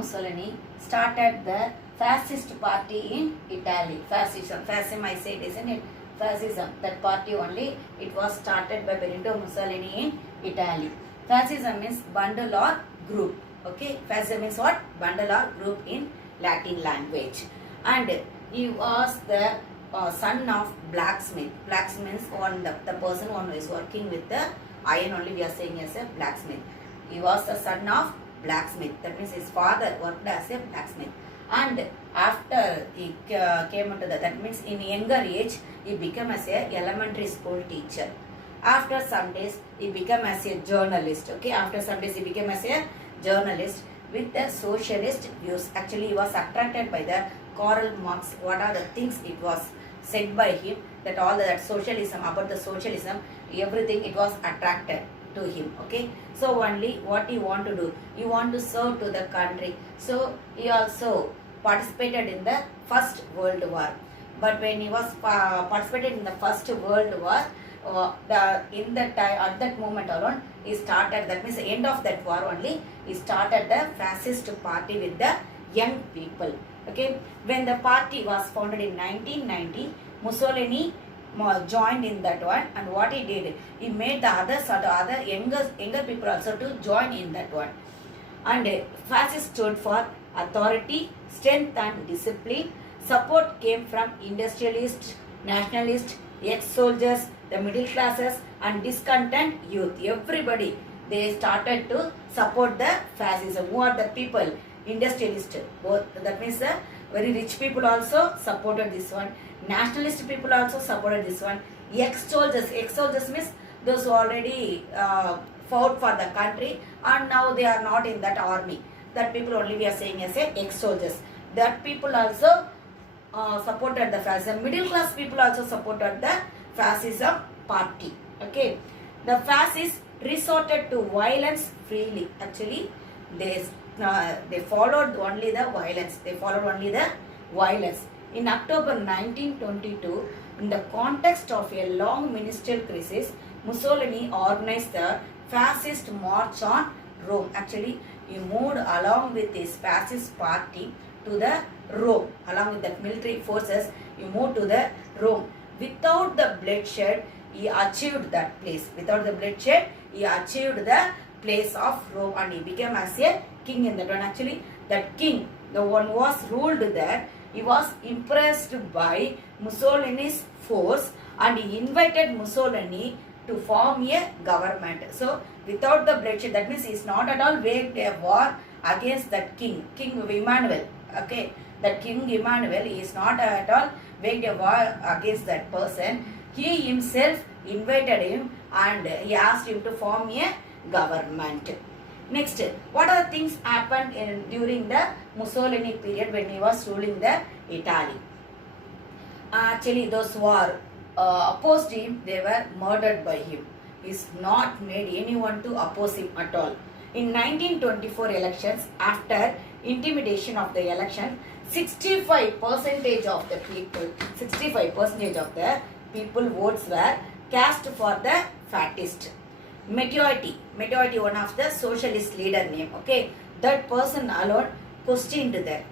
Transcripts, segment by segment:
Mussolini started the fascist party in Italy. Fascism I said, isn't it? Fascism, that party only, it was started by Benito Mussolini in Italy. Fascism means bundle or group. Okay, fascism means what? Bundle or group in Latin language. And he was the son of blacksmith. Blacksmith means the person who is working with the iron only, we are saying as a blacksmith. He was the son of blacksmith. That means his father worked as a blacksmith. And after he came into that means in younger age, he became as a elementary school teacher. After some days, he became as a journalist. Okay, after some days, he became as a journalist with the socialist views. Actually, he was attracted by the Karl Marx. What are the things it was said by him, that all that socialism, about the socialism, everything it was attracted to him. Okay, so only what he want to do, he want to serve to the country. So he also participated in the First World War. But when he was participated in the First World War, at that moment alone, he started, that means the end of that war only, he started the fascist party with the young people. Okay, when the party was founded in 1990, Mussolini joined in that one, and what he did, he made the other younger people also to join in that one. And fascist stood for authority, strength and discipline. Support came from industrialists, nationalists, ex-soldiers, the middle classes and discontent youth. Everybody, they started to support the fascism. Who are the people? Industrialists. Both, that means the very rich people also supported this one. Nationalist people also supported this one. Ex-soldiers means those who already fought for the country and now they are not in that army. That people only we are saying as a ex-soldiers. That people also supported the fascism. Middle class people also supported the fascism party. Okay, the fascists resorted to violence freely. Actually, they followed only the violence. In October 1922, in the context of a long ministerial crisis, Mussolini organized the fascist march on Rome. Actually, he moved along with his fascist party to the Rome. Along with the military forces, he moved to the Rome. Without the bloodshed, he achieved that place. Without the bloodshed, he achieved the place of Rome and he became as a king in that one. Actually, that king, the one who was ruled there, he was impressed by Mussolini's force and he invited Mussolini to form a government. So, without the bloodshed, that means he is not at all waged a war against that king, King Emmanuel. Okay, that King Emmanuel is not at all waged a war against that person. He himself invited him and he asked him to form a government. Next, what are the things happened during the Mussolini period when he was ruling the Italy? Actually, those who are opposed him, they were murdered by him. He's not made anyone to oppose him at all. In 1924 elections, after intimidation of the election, 65% of the people votes were cast for the fascist. Matteotti, one of the socialist leader name. Okay, that person alone questioned there.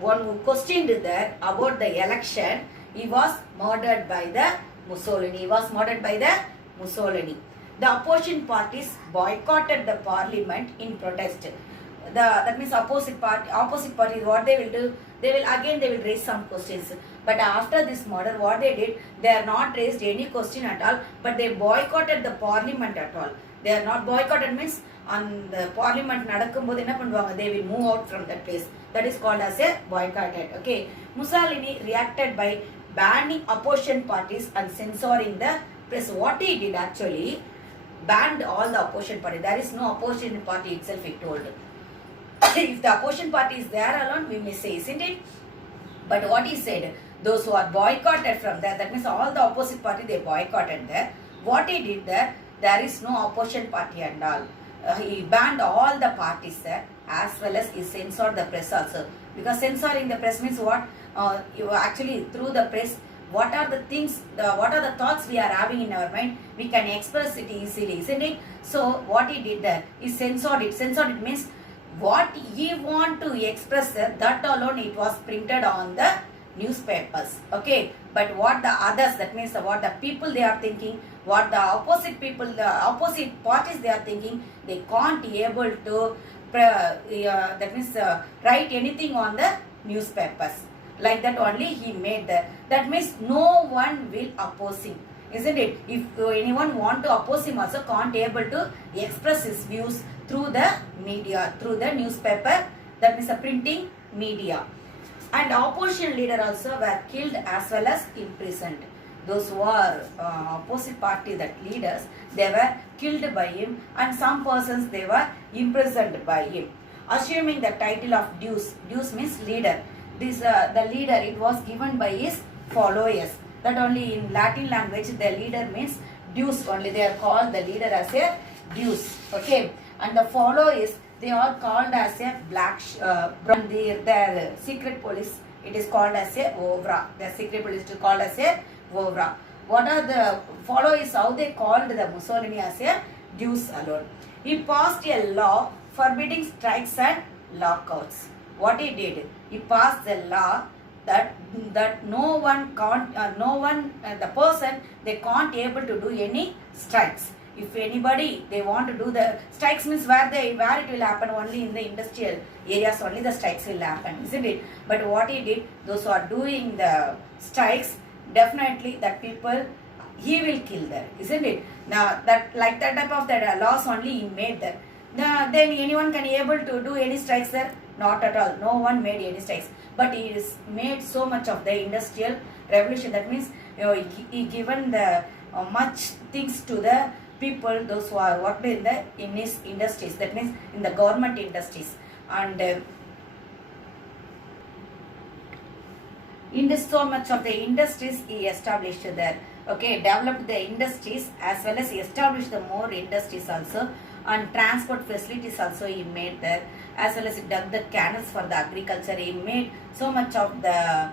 One who questioned there about the election, he was murdered by the Mussolini. The opposition parties boycotted the parliament in protest. That means opposite parties, what they will do, they will raise some questions. But after this murder, what they did, they are not raised any question at all, but they boycotted the parliament at all. They are not boycotted means on the parliament nadakkumbodhu enna பண்ணுவாங்க, they will move out from that place. That is called as a boycotted. Okay, Mussolini reacted by banning opposition parties and censoring the press. What he did actually, banned all the opposition party. There is no opposition party itself, he told. If the opposition party is there alone, we may say, isn't it? But what he said, those who are boycotted from there, that means all the opposite party, they boycotted there. What he did there is no opposition party and all. He banned all the parties there, as well as he censored the press also. Because censoring the press means what? You actually, through the press, what are the things, what are the thoughts we are having in our mind, we can express it easily, isn't it? So, what he did there, he censored it. Censored it means what he want to express, that alone it was printed on the newspapers. Okay, but what the others, that means what the people they are thinking, what the opposite people, the opposite parties they are thinking, they can't able to that means write anything on the newspapers. Like that only he made that. That means no one will oppose him, isn't it? If anyone want to oppose him also can't able to express his views through the media, through the newspaper, that means the printing media. And opposition leader also were killed as well as imprisoned. Those who are opposite party, that leaders, they were killed by him, and some persons they were imprisoned by him. Assuming the title of Deus, Deus means leader. This the leader, it was given by his followers. That only in Latin language the leader means Deus only. They are called the leader as a Deus. Okay, and the followers they are called as a black brown. Their secret police, it is called as a Ovra. Their secret police is called as a Ovra. What are the followers? How they called the Mussolini as a Deus alone. He passed a law forbidding strikes and lockouts. What he did? He passed a law that no one can't, the person they can't able to do any strikes. If anybody they want to do the strikes means where it will happen only in the industrial areas only the strikes will happen, isn't it? But what he did, those who are doing the strikes, definitely that people he will kill them, isn't it? Now that like that type of the laws only he made that. Then anyone can able to do any strikes there? Not at all. No one made any strikes. But he is made so much of the industrial revolution. That means he given the much things to the people, those who are worked in his industries. That means in the government industries, and in this so much of the industries he established there. Okay, developed the industries as well as he established the more industries also, and transport facilities also he made there, as well as he dug the canals for the agriculture. He made so much of the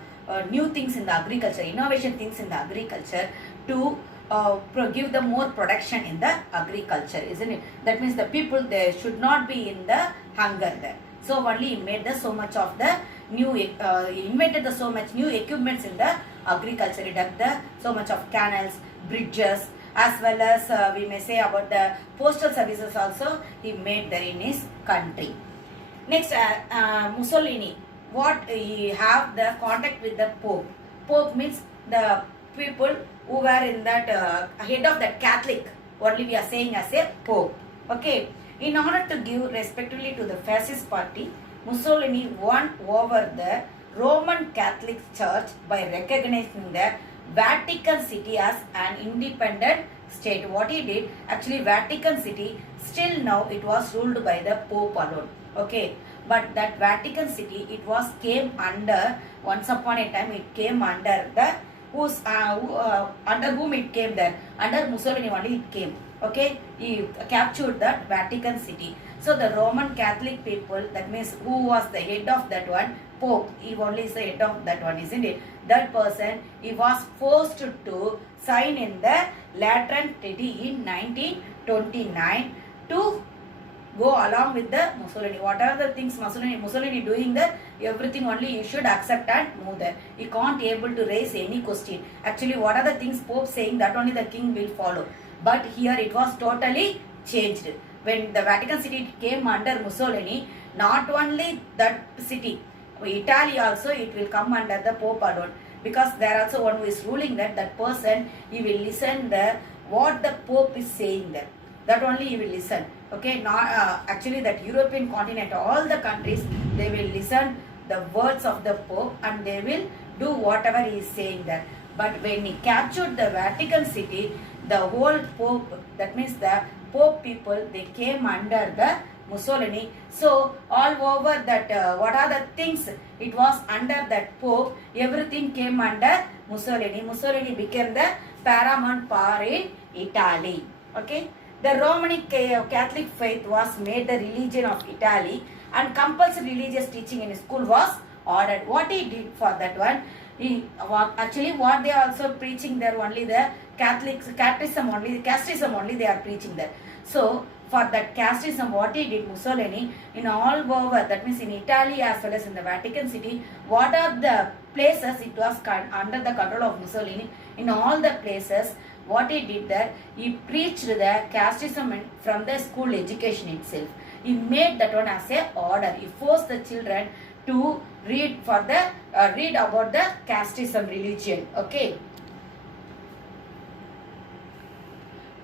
new things in the agriculture, innovation things in the agriculture to give the more production in the agriculture, isn't it? That means the people they should not be in the hunger there. So only he made the so much of the new, he invented the so much new equipments in the agriculture. He dug the so much of canals, bridges, as well as we may say about the postal services also he made there in his country. Next, Mussolini, what he have the contact with the Pope. Pope means the people who were in that head of that Catholic, only we are saying as a Pope. Okay, in order to give respectively to the fascist party, Mussolini won over the Roman Catholic Church by recognizing the Vatican City as an independent state. What he did, actually Vatican City still now it was ruled by the Pope alone. Okay, but that Vatican City it was came under, once upon a time it came under the under whom it came there, under Mussolini only it came. Okay, he captured that Vatican City. So the Roman Catholic people, that means who was the head of that one, Pope, he only is the head of that one, isn't it? That person, he was forced to sign in the Lateran Treaty in 1929 to go along with the Mussolini. What are the things Mussolini doing there? Everything only you should accept and move there. You can't able to raise any question. Actually, what are the things Pope saying, that only the king will follow. But here it was totally changed. When the Vatican City came under Mussolini, not only that city, Italy also it will come under the Pope alone. Because there also one who is ruling that person, he will listen the what the Pope is saying there. That only he will listen. Okay, not actually that European continent, all the countries, they will listen the words of the Pope and they will do whatever he is saying there. But when he captured the Vatican City, the whole Pope, that means the Pope people, they came under the Mussolini. So all over that, what are the things, it was under that Pope, everything came under Mussolini. Mussolini became the paramount power in Italy. Okay. The Roman Catholic faith was made the religion of Italy, and compulsory religious teaching in school was ordered. What he did for that one, actually what they are also preaching there, only the Catholicism only, the casteism only they are preaching there. So for that casteism, what he did, Mussolini, in all over, that means in Italy as well as in the Vatican City, what are the places it was under the control of Mussolini, in all the places, what he did there, he preached the casteism from the school education itself. He made that one as a order. He forced the children to read for the read about the casteism religion. Okay.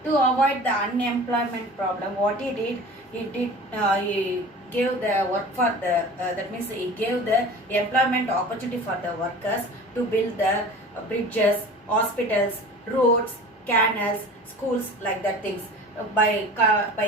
To avoid the unemployment problem, what he did, he gave the work for the that means he gave the employment opportunity for the workers to build the bridges, hospitals, roads, canals, schools, like that things. By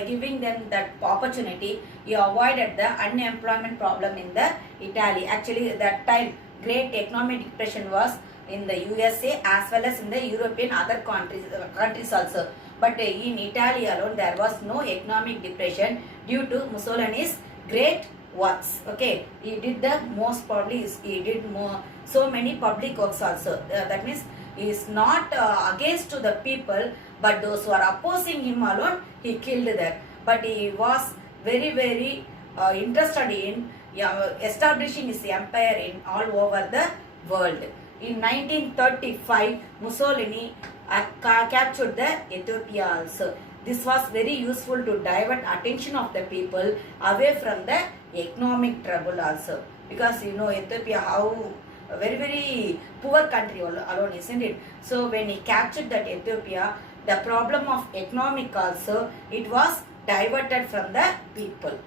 giving them that opportunity, he avoided the unemployment problem in the Italy. Actually, that time great economic depression was in the USA as well as in the European other countries also. But in Italy alone, there was no economic depression due to Mussolini's great works. Okay, he did the most probably he did so many public works also. That means he is not against to the people, but those who are opposing him alone, he killed them. But he was very interested in establishing his empire in all over the world. In 1935, Mussolini captured the Ethiopia also. This was very useful to divert attention of the people away from the economic trouble also. Because you know Ethiopia, how very poor country alone, isn't it? So when he captured that Ethiopia, the problem of economic also, it was diverted from the people.